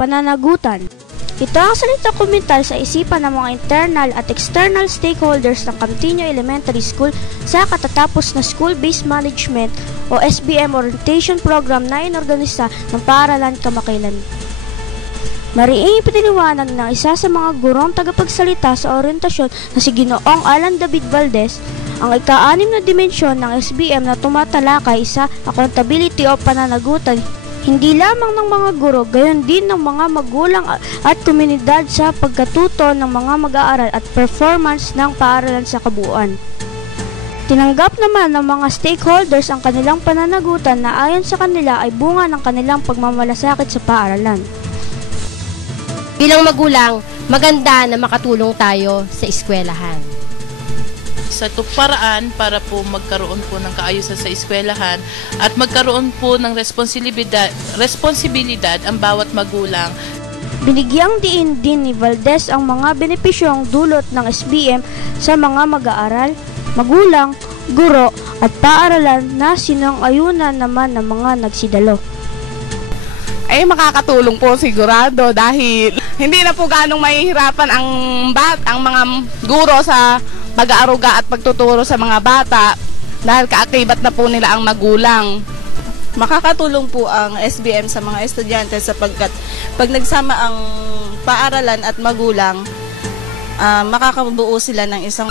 pananagutan. Ito ang salitang kumental sa isipan ng mga internal at external stakeholders ng Camtino Elementary School sa katatapos na School-Based Management o SBM Orientation Program na inorganisa ng paaralan kamakailan. Mariing ipiniliwanag ng isa sa mga gurong tagapagsalita sa orientasyon na si Ginoong Alan David Valdez ang ika-6 na dimensyon ng SBM na tumatalakay sa accountability o pananagutan hindi lamang ng mga guro, gayon din ng mga magulang at komunidad sa pagkatuto ng mga mag-aaral at performance ng paaralan sa kabuuan. Tinanggap naman ng mga stakeholders ang kanilang pananagutan na ayon sa kanila ay bunga ng kanilang pagmamalasakit sa paaralan. Bilang magulang, maganda na makatulong tayo sa eskwelahan. Sa paraan para po magkaroon po ng kaayusan sa eskwelahan at magkaroon po ng responsibilidad ang bawat magulang. Binigyang diin din ni Valdez ang mga benepisyong dulot ng SBM sa mga mag-aaral, magulang, guro at paaralan na sinang-ayunan naman ng mga nagsidalo. Ay makakatulong po sigurado dahil hindi na po ganong mahihirapan ang mga guro sa pag-aaruga at pagtuturo sa mga bata dahil kaakibat na po nila ang magulang. Makakatulong po ang SBM sa mga estudyante sapagkat pag nagsama ang paaralan at magulang, makakabuo sila ng isang